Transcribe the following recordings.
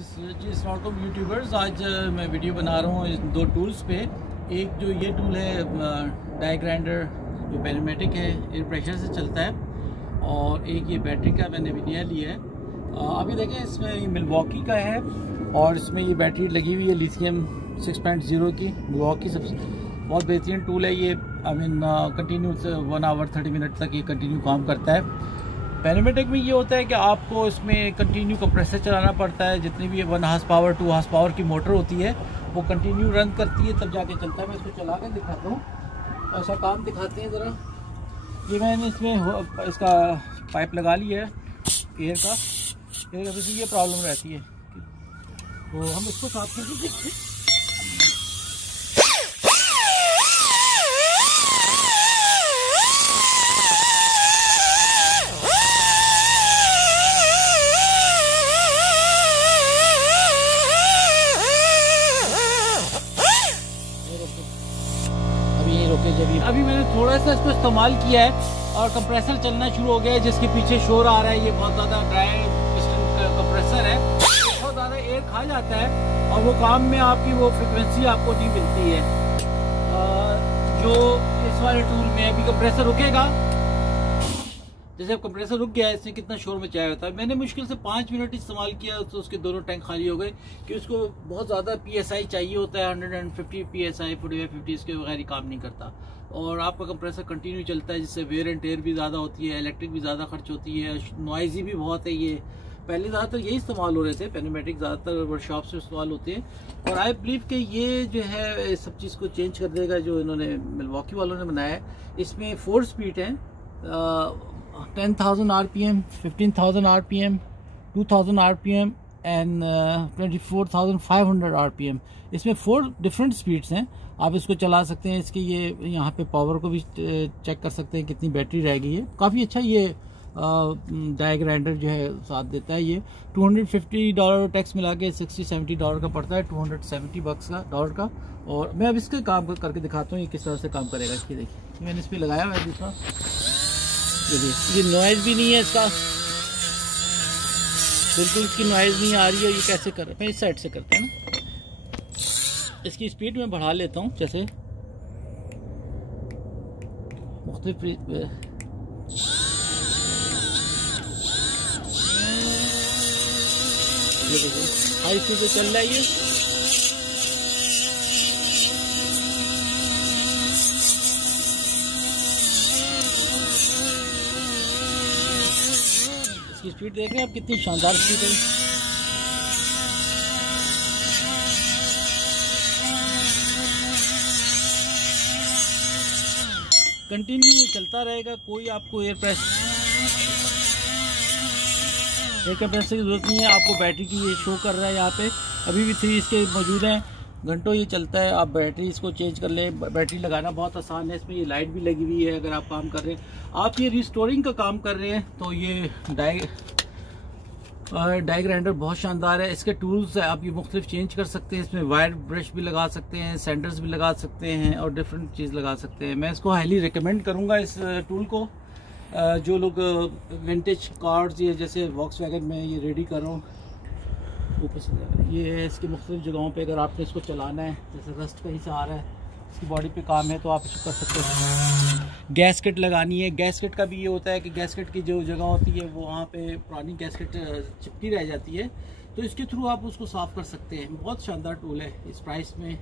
जी अस्सलाम यूट्यूबर्स। आज मैं वीडियो बना रहा हूँ दो टूल्स पे। एक जो ये टूल है डाई ग्राइंडर, जो पेनोमेटिक है, एयर प्रेशर से चलता है, और एक ये बैटरी का मैंने भी नया लिया है। अभी देखें, इसमें ये मिल्वॉकी का है और इसमें ये बैटरी लगी हुई है लिथियम 6.0 की। मिल्वॉकी सबसे बहुत बेहतरीन टूल है ये। I mean continue 1 hour 30 minute तक ये कंटिन्यू काम करता है। पेनोमेटिक में ये होता है कि आपको इसमें कंटिन्यू कंप्रेसर चलाना पड़ता है। जितनी भी 1 हॉर्स पावर 2 हॉर्स पावर की मोटर होती है वो कंटिन्यू रन करती है, तब जाके चलता है। मैं इसको चला कर दिखाता हूँ, ऐसा काम दिखाते हैं ज़रा। ये मैंने इसमें इसका पाइप लगा लिया है एयर का। वैसे ये प्रॉब्लम रहती है, तो हम इसको साफ करके देखते हैं। अभी मैंने थोड़ा सा इसको इस्तेमाल किया है और कंप्रेसर चलना शुरू हो गया है, जिसके पीछे शोर आ रहा है। ये बहुत ज़्यादा ड्राई पिस्टन कंप्रेसर है, बहुत ज़्यादा एयर खा जाता है और वो काम में आपकी वो फ्रिक्वेंसी आपको नहीं मिलती है जो इस वाले टूल में। अभी कंप्रेसर रुकेगा, जैसे अब कंप्रेसर रुक गया है, इसने कितना शोर मचाया होता है। मैंने मुश्किल से 5 मिनट इस्तेमाल किया तो उसके दोनों टैंक खाली हो गए, कि उसको बहुत ज़्यादा PSI चाहिए होता है। 150 PSI 45-50 इसके बगैर काम नहीं करता। और आपका कंप्रेसर कंटिन्यू चलता है, जिससे वेयर एंड टेयर भी ज़्यादा होती है, इलेक्ट्रिक भी ज़्यादा खर्च होती है, नॉइज़ी भी बहुत है ये। पहले ज़्यादातर यही इस्तेमाल हो रहे थे, पेनोमेटिक ज़्यादातर वर्कशॉप से इस्तेमाल होते हैं। और आई बिलीव कि ये जो है सब चीज़ को चेंज कर देगा, जो इन्होंने मिल्वॉकी वालों ने बनाया है। इसमें 4 स्पीड हैं, 10,000 RPM, 15,000 RPM, 2,000 RPM and 24,500 RPM। इसमें 4 डिफरेंट स्पीड्स हैं। आप इसको चला सकते हैं। इसके ये यहाँ पे पावर को भी चेक कर सकते हैं कितनी बैटरी रह गई है। काफ़ी अच्छा ये डाई ग्राइंडर जो है साथ देता है। ये $250 टैक्स मिला के $60-70 का पड़ता है, $270 का डॉलर का। और मैं अब इसके काम करके दिखाता हूँ ये किस तरह से काम करेगा। इसकी देखिए, मैंने इस पर लगाया हुआ है दूसरा। ये नॉइज़ भी नहीं है इसका, बिल्कुल इसकी नॉइज़ नहीं आ रही है। ये कैसे कर रहे हैं, इस साइड से करते हैं ना। इसकी स्पीड में बढ़ा लेता हूँ, जैसे मुख्तलिफ हाई स्पीड पे चल रहा है ये। इसकी स्पीड देख रहे हैं आप, कितनी शानदार स्पीड है। कंटिन्यू चलता रहेगा, कोई आपको एयर कंप्रेसर की जरूरत नहीं है। आपको बैटरी की ये शो कर रहा है यहाँ पे, अभी भी 3 इसके मौजूद हैं, घंटों ये चलता है। आप बैटरी इसको चेंज कर लें, बैटरी लगाना बहुत आसान है। इसमें ये लाइट भी लगी हुई है। अगर आप काम कर रहे हैं, आप ये रिस्टोरिंग का काम कर रहे हैं, तो ये डाई ग्राइंडर बहुत शानदार है। इसके टूल्स आप ये मुख्तलिफ चेंज कर सकते हैं। इसमें वायर ब्रश भी लगा सकते हैं, सेंटर्स भी लगा सकते हैं और डिफरेंट चीज़ लगा सकते हैं। मैं इसको हाईली रिकमेंड करूँगा इस टूल को। जो लोग विंटेज कार्स ये जैसे वॉक्सवैगन में ये रेडी कर रहा हूँ, ऊपर से ये है इसकी मुख्तलिफ जगहों पे। अगर आपने इसको चलाना है, जैसे रस्ट कहीं से आ रहा है, इसकी बॉडी पे काम है, तो आप इसको कर सकते हैं। गैसकेट लगानी है, गैसकेट का भी ये होता है कि गैसकेट की जो जगह होती है वो वहाँ पे पुरानी गैसकेट चिपकी रह जाती है, तो इसके थ्रू आप उसको साफ़ कर सकते हैं। बहुत शानदार टूल है इस प्राइस में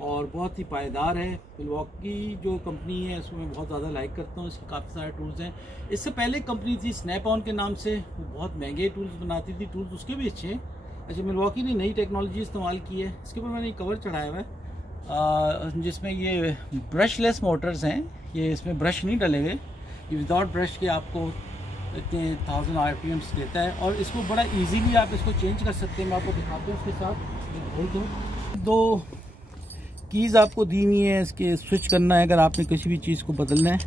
और बहुत ही पायदार है। मिल्वॉकी जो कंपनी है उसको मैं बहुत ज़्यादा लाइक करता हूँ। इसके काफ़ी सारे टूल्स हैं। इससे पहले कंपनी थी स्नैप ऑन के नाम से, वो बहुत महंगे टूल्स बनाती थी, टूल्स उसके भी अच्छे हैं। अच्छा, मिल्वॉकी ने नई टेक्नोलॉजी इस्तेमाल की है। इसके ऊपर मैंने कवर चढ़ाया हुआ है जिसमें ये ब्रशलेस मोटर्स हैं। ये इसमें ब्रश नहीं डलेंगे, ये विदाउट ब्रश के आपको इतने 1000 RPM देता है। और इसको बड़ा इजीली आप इसको चेंज कर सकते हैं। मैं आपको दिखाता हूँ इसके साथ। 2 कीज़ आपको दी हुई है, इसके स्विच करना है अगर आपने किसी भी चीज़ को बदलना है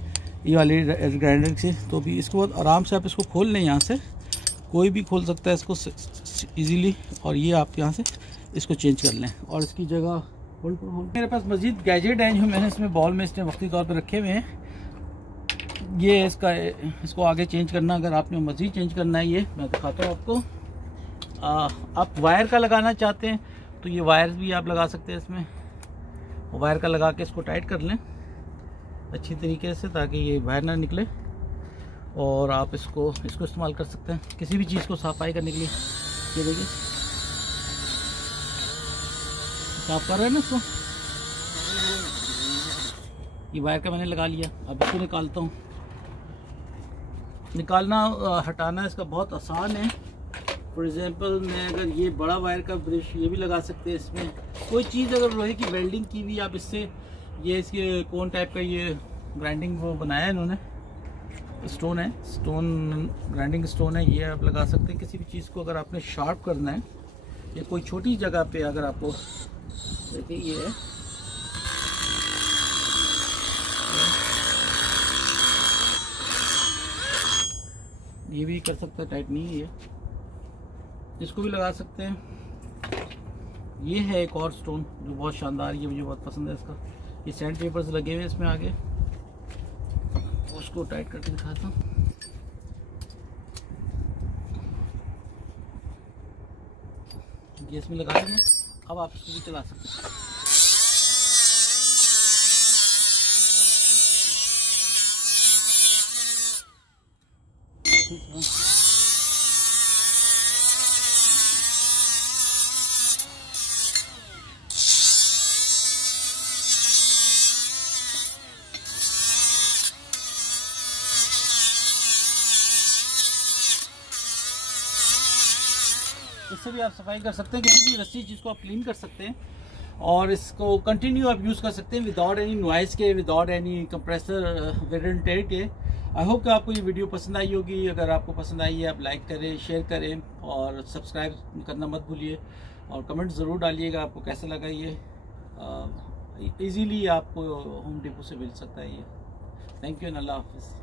ये वाले ग्राइंडर से, तो भी इसको बहुत आराम से आप इसको खोल लें। यहाँ से कोई भी खोल सकता है इसको ईजीली, और ये आप यहाँ से इसको चेंज कर लें। और इसकी जगह मेरे पास मज़ीद गैजेट हैं जो मैंने इसमें बॉल में इसने वक्ती तौर पर रखे हुए हैं। ये इसको आगे चेंज करना, अगर आपने मज़ीद चेंज करना है, ये मैं दिखाता हूँ आपको। आप वायर का लगाना चाहते हैं तो ये वायर भी आप लगा सकते हैं इसमें। वायर का लगा के इसको टाइट कर लें अच्छी तरीके से ताकि ये वायर ना निकले, और आप इसको इस्तेमाल कर सकते हैं किसी भी चीज़ को सफाई करने के लिए। ये देखिए साफ कर रहे हैं ना इसको। ये वायर का मैंने लगा लिया, अब इसको निकालता हूँ। निकालना हटाना इसका बहुत आसान है। फॉर एग्जांपल मैं अगर ये बड़ा वायर का ब्रश ये भी लगा सकते हैं इसमें। कोई चीज़ अगर लोहे की वेल्डिंग की हुई आप इससे, ये इसके कोन टाइप का ये ग्राइंडिंग वो बनाया है इन्होंने, स्टोन है, स्टोन ग्राइंडिंग स्टोन है, ये आप लगा सकते हैं किसी भी चीज़ को अगर आपने शार्प करना है या कोई छोटी जगह पे अगर आपको। देखिए ये है, ये भी कर सकते हैं, टाइट नहीं है ये, इसको भी लगा सकते हैं। ये है एक और स्टोन जो बहुत शानदार, ये मुझे बहुत पसंद है इसका। ये सैंड पेपर्स लगे हुए इसमें आगे, उसको टाइट करके दिखाता हूँ। ये इसमें लगा देंगे। अब आप इसको भी चला सकते हैं। ठीक है, इससे भी आप सफाई कर सकते हैं, किसी भी रस्सी चीज़ को आप क्लीन कर सकते हैं, और इसको कंटिन्यू आप यूज़ कर सकते हैं विदाउट एनी नॉइज़ के, without any compressor wear and tear के। आई होप कि आपको ये वीडियो पसंद आई होगी। अगर आपको पसंद आई है आप लाइक करें, शेयर करें और सब्सक्राइब करना मत भूलिए, और कमेंट ज़रूर डालिएगा आपको कैसा लगा ये। ईज़िली आपको होम डिपो से मिल सकता है ये। थैंक यू एंड अल्लाह हाफिज़।